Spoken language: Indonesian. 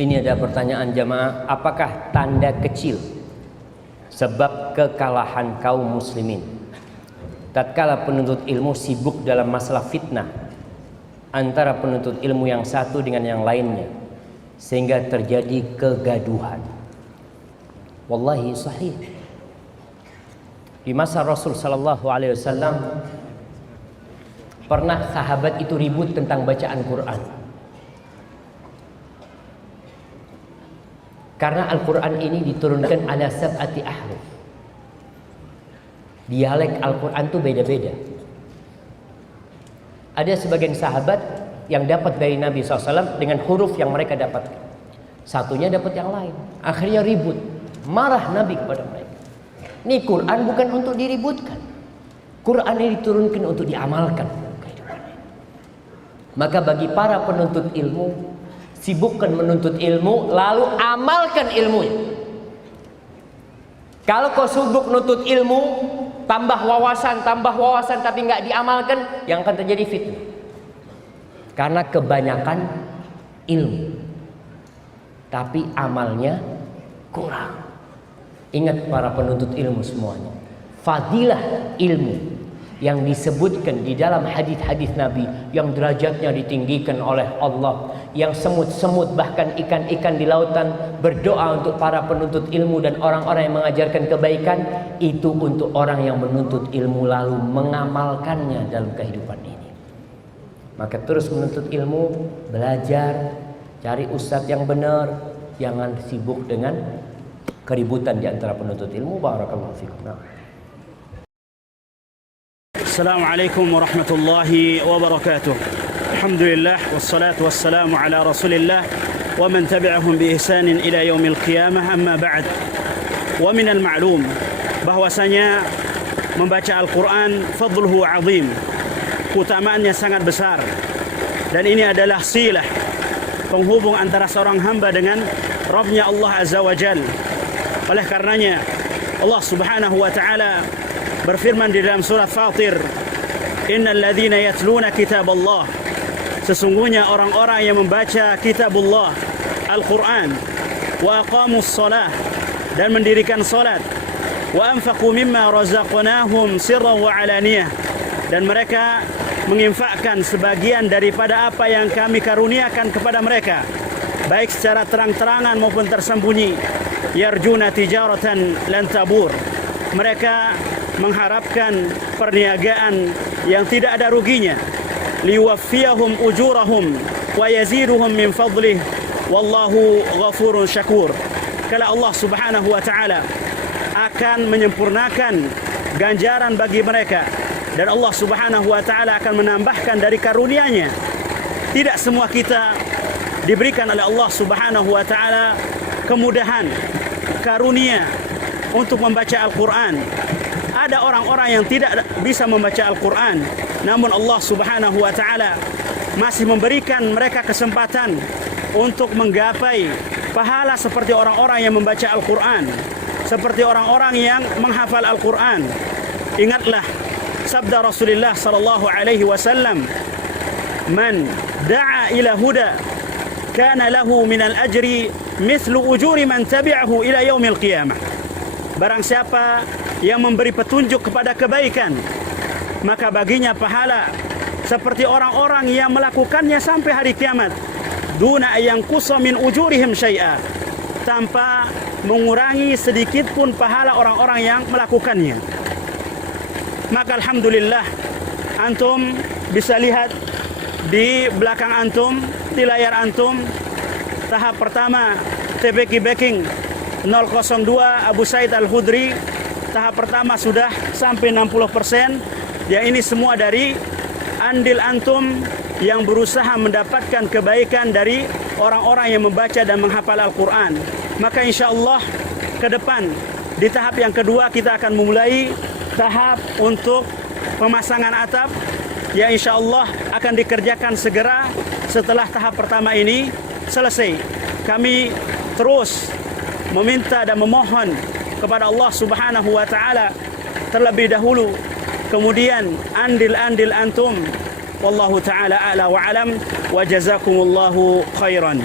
Ini ada pertanyaan jamaah, apakah tanda kecil sebab kekalahan kaum muslimin tatkala penuntut ilmu sibuk dalam masalah fitnah antara penuntut ilmu yang satu dengan yang lainnya sehingga terjadi kegaduhan? Wallahi sahih. Di masa Rasul sallallahu alaihi wasallam pernah sahabat itu ribut tentang bacaan Quran. Karena Al-Quran ini diturunkan ala sab'ati ahruf. Dialek Al-Quran itu beda-beda. Ada sebagian sahabat yang dapat dari Nabi SAW dengan huruf yang mereka dapatkan. Satunya dapat yang lain. Akhirnya ribut. Marah Nabi kepada mereka. Ini Quran bukan untuk diributkan. Quran ini diturunkan untuk diamalkan. Maka bagi para penuntut ilmu, sibukkan menuntut ilmu, lalu amalkan ilmunya. Kalau kau sibuk menuntut ilmu, tambah wawasan tapi nggak diamalkan, yang akan terjadi fitnah. Karena kebanyakan ilmu, tapi amalnya kurang. Ingat para penuntut ilmu semuanya, fadilah ilmu yang disebutkan di dalam hadis-hadis Nabi yang derajatnya ditinggikan oleh Allah, yang semut-semut bahkan ikan-ikan di lautan berdoa untuk para penuntut ilmu dan orang-orang yang mengajarkan kebaikan, itu untuk orang yang menuntut ilmu lalu mengamalkannya dalam kehidupan ini. Maka terus menuntut ilmu, belajar, cari ustadz yang benar, jangan sibuk dengan keributan di antara penuntut ilmu. Barakallahu fikum. Assalamualaikum warahmatullahi wabarakatuh. Alhamdulillah wassalatu wassalamu ala Rasulillah wa man tabi'ahum bi ihsanin ila yaumil qiyamah, amma ba'd. Wa minal ma'lum bahwasanya membaca Al-Qur'an fadluhu 'azim. Keutamaannya sangat besar. Dan ini adalah silah penghubung antara seorang hamba dengan Rabbnya Allah Azza wa Jalla. Oleh karenanya Allah Subhanahu wa taala berfirman di dalam surah Fatir, innal ladzina yatluna kitaballah, sesungguhnya orang-orang yang membaca kitabullah Al-Quran, wa aqamus shalah, dan mendirikan salat, wa anfaqu mimma razaqnahum sirran wa alaniyah, dan mereka menginfakkan sebagian daripada apa yang kami karuniakan kepada mereka, baik secara terang-terangan maupun tersembunyi, yarjuna tijaratan lan tabur, mereka mengharapkan perniagaan yang tidak ada ruginya, liwaffiyahum ujurahum wa yaziduhum min fadlih wallahu ghafurun syakur. Kalau Allah Subhanahu wa taala akan menyempurnakan ganjaran bagi mereka, dan Allah Subhanahu wa taala akan menambahkan dari karunia-Nya. Tidak semua kita diberikan oleh Allah Subhanahu wa taala kemudahan, karunia untuk membaca Al-Qur'an. Ada orang-orang yang tidak bisa membaca Al-Quran, namun Allah Subhanahu wa taala masih memberikan mereka kesempatan untuk menggapai pahala seperti orang-orang yang membaca Al-Quran, seperti orang-orang yang menghafal Al-Quran. Ingatlah sabda Rasulullah sallallahu alaihi wasallam, man da'a ila huda kana lahu minal ajri mithlu ujuri man tabi'ahu ila yaumil qiyamah. Barang siapa yang memberi petunjuk kepada kebaikan, maka baginya pahala seperti orang-orang yang melakukannya sampai hari kiamat, duna yanqusa min ujurihim syai'a, tanpa mengurangi sedikit pun pahala orang-orang yang melakukannya. Maka alhamdulillah, antum bisa lihat di belakang antum, di layar antum, tahap pertama TBK Backing 002 Abu Said Al-Khudri, tahap pertama sudah sampai 60%. Yang ini semua dari andil antum yang berusaha mendapatkan kebaikan dari orang-orang yang membaca dan menghafal Al-Quran. Maka insya Allah ke depan di tahap yang kedua kita akan memulai tahap untuk pemasangan atap, yang insya Allah akan dikerjakan segera setelah tahap pertama ini selesai. Kami terus meminta dan memohon kepada Allah Subhanahu wa taala terlebih dahulu, kemudian andil-andil antum. Wallahu taala a'la wa alam, wa jazakumullahu khairan.